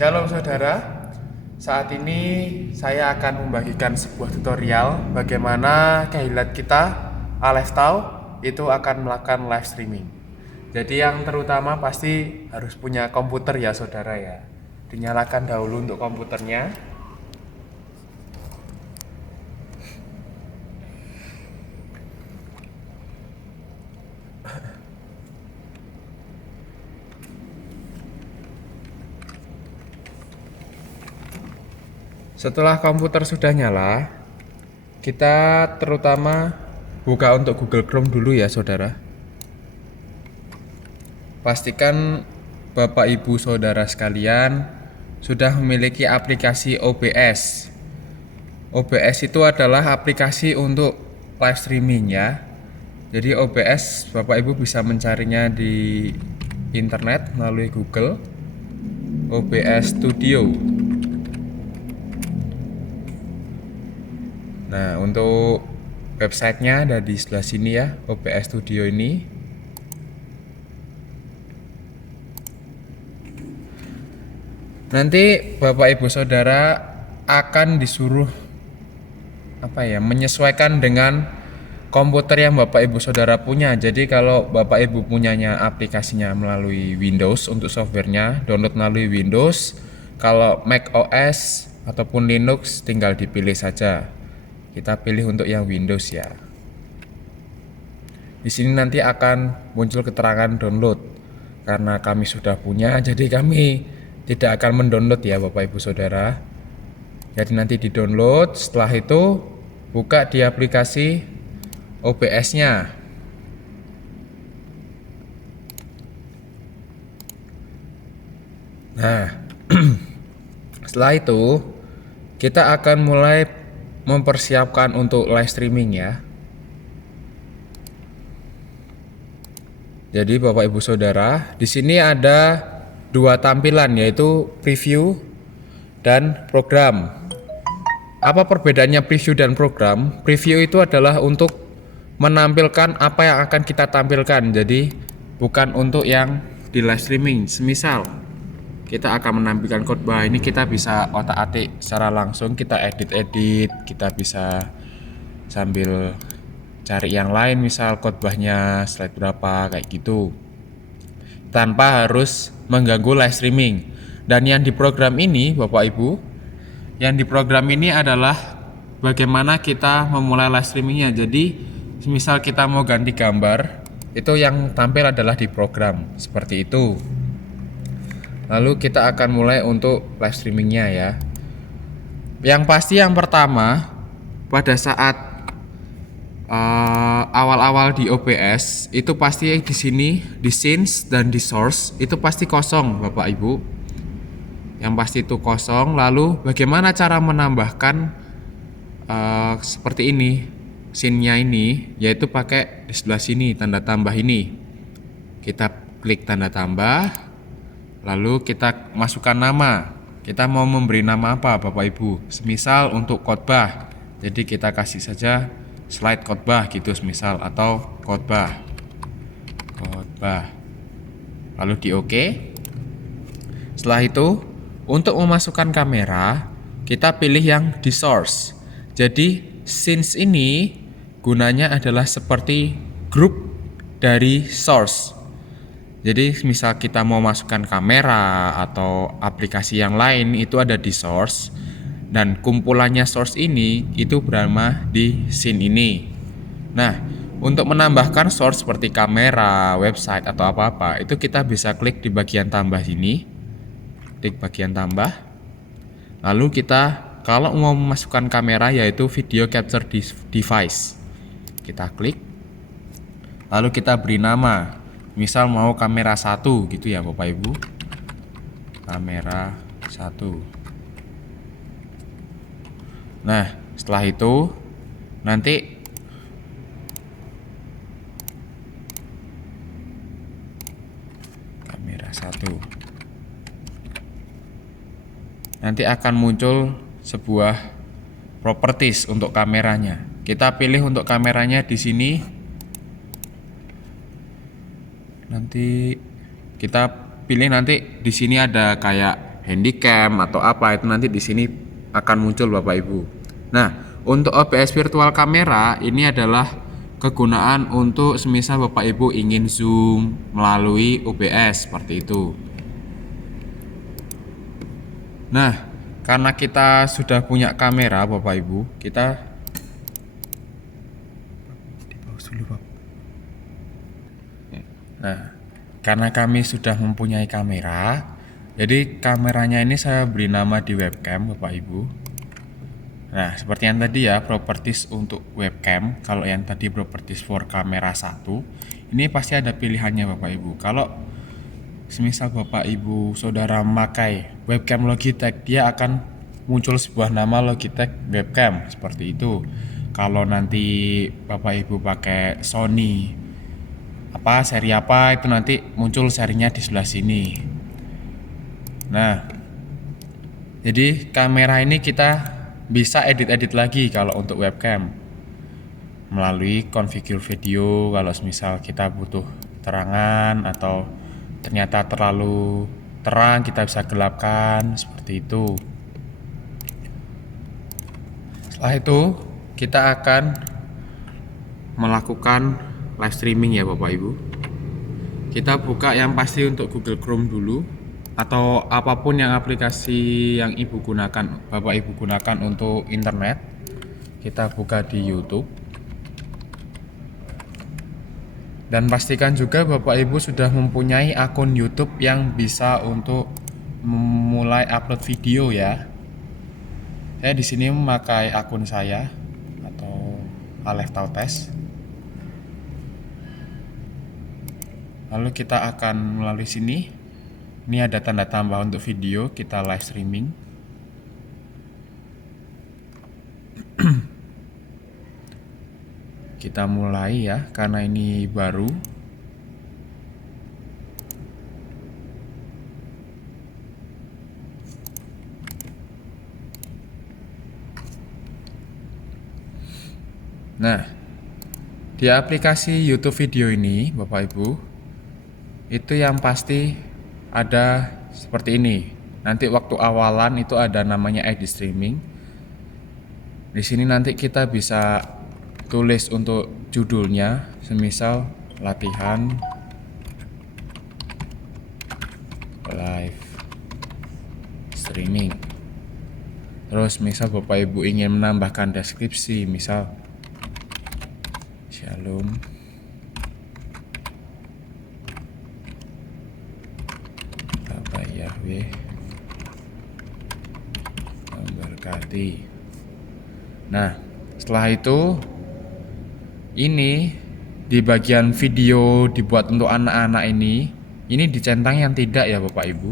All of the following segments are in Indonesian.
Shalom saudara, saat ini saya akan membagikan sebuah tutorial bagaimana Kehilat kita, Aleph Tau, itu akan melakukan live streaming. Jadi yang terutama pasti harus punya komputer ya saudara ya. Dinyalakan dahulu untuk komputernya. Setelah komputer sudah nyala, kita terutama buka untuk Google Chrome dulu ya saudara. Pastikan Bapak Ibu Saudara sekalian sudah memiliki aplikasi OBS. OBS itu adalah aplikasi untuk live streaming ya. Jadi OBS Bapak Ibu bisa mencarinya di internet melalui Google. OBS Studio. Nah, untuk websitenya ada di sebelah sini ya, OBS Studio ini. Nanti Bapak Ibu Saudara akan disuruh menyesuaikan dengan komputer yang Bapak Ibu Saudara punya. Jadi kalau Bapak Ibu punyanya aplikasinya melalui Windows untuk softwarenya, download melalui Windows. Kalau Mac OS ataupun Linux tinggal dipilih saja. Kita pilih untuk yang Windows ya. Di sini nanti akan muncul keterangan download. Karena kami sudah punya, jadi kami tidak akan mendownload ya Bapak Ibu Saudara. Jadi nanti di-download, setelah itu buka di aplikasi OBS-nya. Nah, setelah itu kita akan mulai mempersiapkan untuk live streaming ya. Jadi Bapak Ibu Saudara, di sini ada dua tampilan yaitu preview dan program. Apa perbedaannya preview dan program? Preview itu adalah untuk menampilkan apa yang akan kita tampilkan. Jadi bukan untuk yang di live streaming. Semisal kita akan menampilkan khotbah, ini kita bisa otak-atik secara langsung, kita edit-edit, kita bisa sambil cari yang lain, misal khotbahnya slide berapa kayak gitu, tanpa harus mengganggu live streaming. Dan yang di program ini Bapak Ibu, yang di program ini adalah bagaimana kita memulai live streamingnya. Jadi misal kita mau ganti gambar, itu yang tampil adalah di program seperti itu. Lalu kita akan mulai untuk live streamingnya ya. Yang pasti yang pertama, pada saat awal-awal di OBS itu pasti di sini di scenes dan di source itu pasti kosong Bapak Ibu. Yang pasti itu kosong. Lalu bagaimana cara menambahkan seperti ini scene-nya ini, yaitu pakai di sebelah sini tanda tambah ini. Kita klik tanda tambah. Lalu kita masukkan nama. Kita mau memberi nama apa Bapak Ibu? Semisal untuk khotbah. Jadi kita kasih saja slide khotbah gitu semisal, atau khotbah. Lalu di OK. Setelah itu untuk memasukkan kamera, kita pilih yang di source. Jadi scenes ini gunanya adalah seperti grup dari source. Jadi misal kita mau masukkan kamera atau aplikasi yang lain, itu ada di source, dan kumpulannya source ini itu bernama di scene ini. Nah, untuk menambahkan source seperti kamera, website atau apa-apa, itu kita bisa klik di bagian tambah sini. Klik bagian tambah. Lalu kita kalau mau memasukkan kamera, yaitu video capture device, kita klik. Lalu kita beri nama. Misal mau kamera 1 gitu ya Bapak Ibu. Kamera 1. Nah, setelah itu nanti kamera 1. Nanti akan muncul sebuah properties untuk kameranya. Kita pilih untuk kameranya di sini. Nanti kita pilih, nanti di sini ada kayak handycam atau apa itu nanti di sini akan muncul Bapak Ibu. Nah, untuk OBS virtual kamera ini adalah kegunaan untuk semisal Bapak Ibu ingin zoom melalui OBS seperti itu. Nah, karena kita sudah punya kamera Bapak Ibu, kita Nah, karena kami sudah mempunyai kamera, jadi kameranya ini saya beri nama di webcam Bapak Ibu. Nah, seperti yang tadi ya, properties untuk webcam. Kalau yang tadi properties for kamera 1, ini pasti ada pilihannya Bapak Ibu. Kalau semisal Bapak Ibu saudara memakai webcam Logitech, dia akan muncul sebuah nama Logitech webcam seperti itu. Kalau nanti Bapak Ibu pakai Sony seri apa itu nanti muncul serinya di sebelah sini. Nah, jadi kamera ini kita bisa edit-edit lagi kalau untuk webcam melalui configure video. Kalau misal kita butuh terangan atau ternyata terlalu terang, kita bisa gelapkan seperti itu. Setelah itu kita akan melakukan live streaming ya Bapak Ibu. Kita buka yang pasti untuk Google Chrome dulu, atau apapun yang aplikasi yang Bapak Ibu gunakan untuk internet. Kita buka di YouTube. Dan pastikan juga Bapak Ibu sudah mempunyai akun YouTube yang bisa untuk memulai upload video ya. Saya di sini memakai akun saya atau Alef Tautes. Lalu kita akan melalui sini. Ini ada tanda tambah untuk video, kita live streaming. Kita mulai ya, karena ini baru. Nah, di aplikasi YouTube video ini Bapak Ibu, itu yang pasti ada seperti ini. Nanti waktu awalan itu ada namanya edit streaming. Di sini nanti kita bisa tulis untuk judulnya, semisal latihan live streaming. Terus misal Bapak Ibu ingin menambahkan deskripsi, misal Shalom Bapak Yahweh memberkati. Nah, setelah itu ini di bagian video dibuat untuk anak-anak ini dicentang yang tidak ya Bapak Ibu.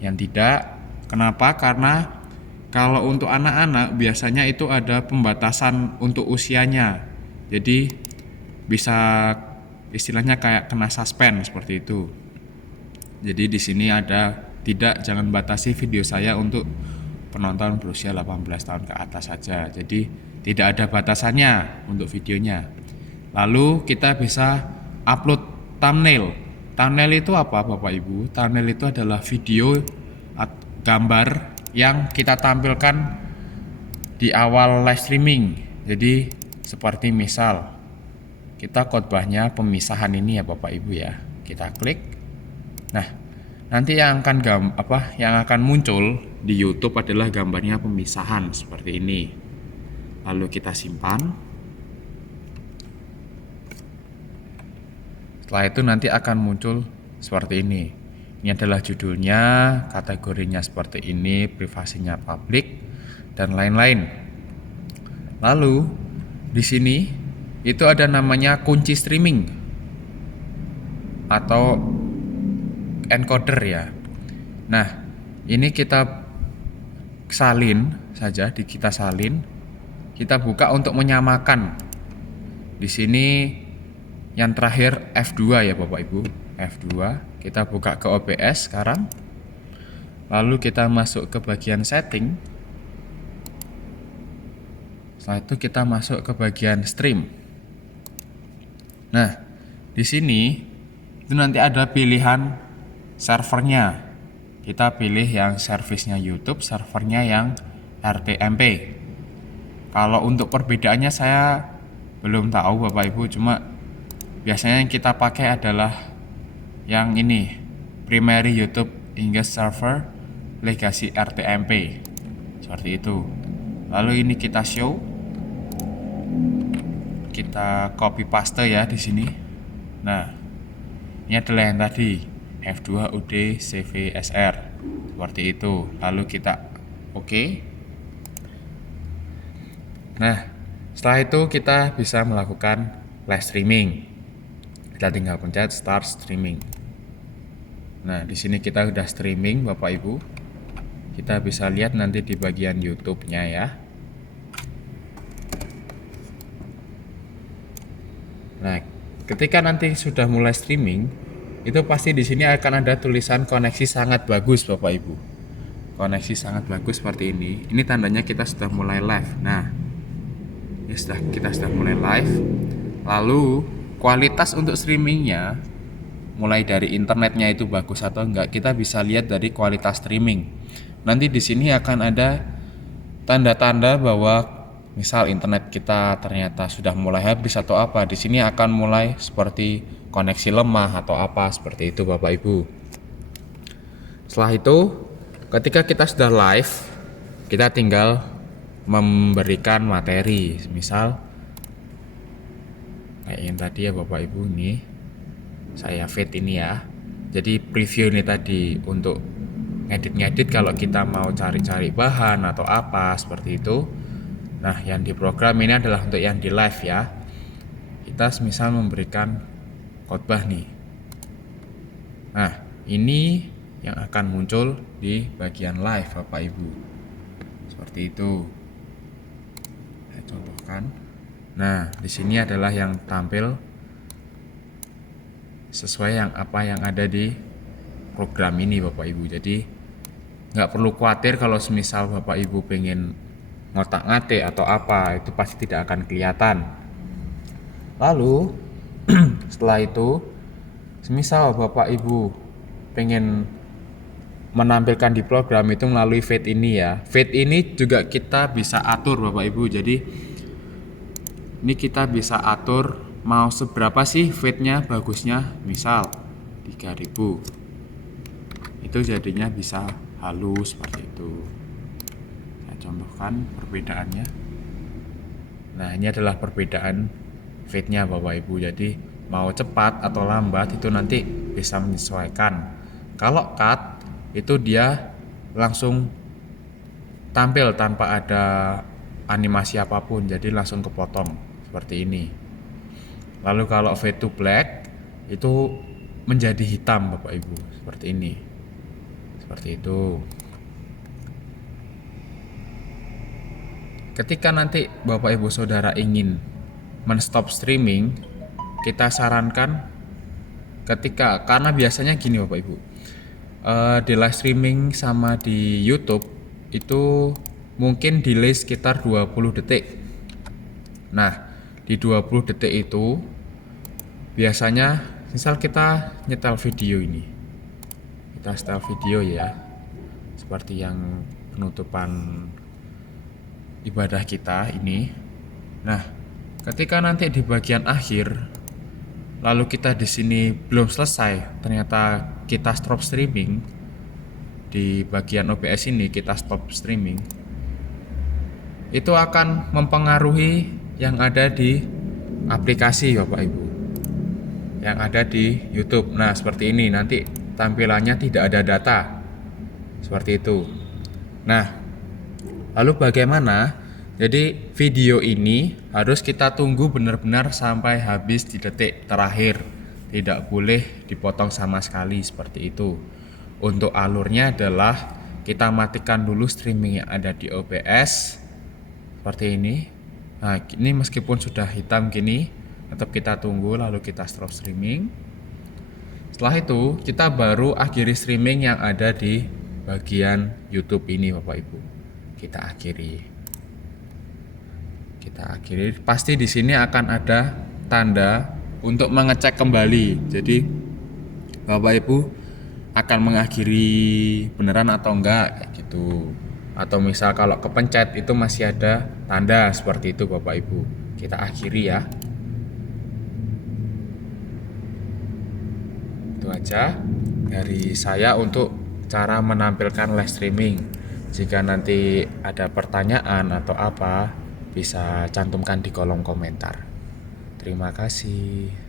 Yang tidak. Kenapa? Karena kalau untuk anak-anak biasanya itu ada pembatasan untuk usianya. Jadi bisa istilahnya kayak kena suspend seperti itu. Jadi di sini ada jangan batasi video saya untuk penonton berusia 18 tahun ke atas saja. Jadi tidak ada batasannya untuk videonya. Lalu kita bisa upload thumbnail. Thumbnail itu apa Bapak Ibu? Thumbnail itu adalah video gambar yang kita tampilkan di awal live streaming. Jadi seperti misal kita khotbahnya pemisahan ini ya Bapak Ibu ya. Kita klik. Nah, nanti yang akan muncul di YouTube adalah gambarnya pemisahan seperti ini. Lalu kita simpan. Setelah itu nanti akan muncul seperti ini. Ini adalah judulnya, kategorinya seperti ini, privasinya publik dan lain-lain. Lalu di sini itu ada namanya kunci streaming atau encoder ya. Nah, ini kita salin saja, kita salin. Kita buka untuk menyamakan. Di sini yang terakhir F2 ya Bapak Ibu. F2. Kita buka ke OBS sekarang. Lalu kita masuk ke bagian setting. Setelah itu kita masuk ke bagian stream. Nah, di sini itu nanti ada pilihan servernya. kita pilih yang servisnya YouTube, servernya yang RTMP. Kalau untuk perbedaannya saya belum tahu Bapak Ibu, cuma biasanya yang kita pakai adalah yang ini, primary YouTube English server legacy RTMP, seperti itu. Lalu ini kita show, kita copy paste ya di sini. Nah, ini adalah yang tadi F2UD CVSR, seperti itu. Lalu kita oke. Nah, setelah itu kita bisa melakukan live streaming. Kita tinggal pencet start streaming. Nah, di sini kita udah streaming Bapak Ibu. Kita bisa lihat nanti di bagian YouTube-nya ya. Nah, ketika nanti sudah mulai streaming, itu pasti di sini akan ada tulisan koneksi sangat bagus Bapak Ibu. Koneksi sangat bagus seperti ini. Ini tandanya kita sudah mulai live. Nah, kita sudah mulai live. Lalu kualitas untuk streamingnya, mulai dari internetnya itu bagus atau enggak, kita bisa lihat dari kualitas streaming. Nanti di sini akan ada tanda-tanda bahwa misal internet kita ternyata sudah mulai habis atau apa. Di sini akan mulai seperti koneksi lemah atau apa, seperti itu Bapak Ibu. Setelah itu, ketika kita sudah live, kita tinggal memberikan materi. Misal kayak yang tadi ya Bapak Ibu, nih saya feed ini ya. Jadi preview ini tadi untuk ngedit-ngedit kalau kita mau cari-cari bahan atau apa, seperti itu. Nah, yang di program ini adalah untuk yang di live ya. Kita misal memberikan khotbah nih. Nah, ini yang akan muncul di bagian live Bapak Ibu, seperti itu. Saya contohkan. Nah, di sini adalah yang tampil sesuai yang ada di program ini Bapak Ibu. Jadi nggak perlu khawatir kalau semisal Bapak Ibu pengen ngotak-ngatik atau apa, itu pasti tidak akan kelihatan. Lalu setelah itu, semisal Bapak Ibu pengen menampilkan di program itu melalui feed ini ya. Feed ini juga kita bisa atur Bapak Ibu. Jadi ini kita bisa atur mau seberapa sih feednya bagusnya. Misal 3000, itu jadinya bisa halus seperti itu. Saya contohkan perbedaannya. Nah, ini adalah perbedaan feednya Bapak Ibu. Jadi mau cepat atau lambat itu nanti bisa menyesuaikan. Kalau cut itu dia langsung tampil tanpa ada animasi apapun, jadi langsung kepotong seperti ini. Lalu kalau fade to black itu menjadi hitam Bapak Ibu, seperti ini. Seperti itu. Ketika nanti Bapak Ibu Saudara ingin men-stop streaming, kita sarankan karena biasanya gini Bapak Ibu, di live streaming sama di YouTube itu mungkin delay sekitar 20 detik. Nah, di 20 detik itu biasanya misal kita nyetel video ini, kita setel video ya, seperti yang penutupan ibadah kita ini. Nah, ketika nanti di bagian akhir, lalu kita di sini belum selesai, ternyata kita stop streaming di bagian OBS ini, kita stop streaming, itu akan mempengaruhi yang ada di aplikasi Bapak Ibu, yang ada di YouTube. Nah, seperti ini nanti tampilannya tidak ada data, seperti itu. Nah, lalu bagaimana? Jadi video ini harus kita tunggu benar-benar sampai habis di detik terakhir, tidak boleh dipotong sama sekali, seperti itu. Untuk alurnya adalah kita matikan dulu streaming yang ada di OBS seperti ini. Nah, ini meskipun sudah hitam gini, tetap kita tunggu, lalu kita stop streaming. Setelah itu kita baru akhiri streaming yang ada di bagian YouTube ini Bapak Ibu. Kita akhiri. Pasti di sini akan ada tanda untuk mengecek kembali. Jadi Bapak Ibu akan mengakhiri beneran atau enggak kayak gitu. Atau misal kalau kepencet itu masih ada tanda seperti itu Bapak Ibu. Kita akhiri ya. Itu aja dari saya untuk cara menampilkan live streaming. Jika nanti ada pertanyaan atau apa, bisa cantumkan di kolom komentar. Terima kasih.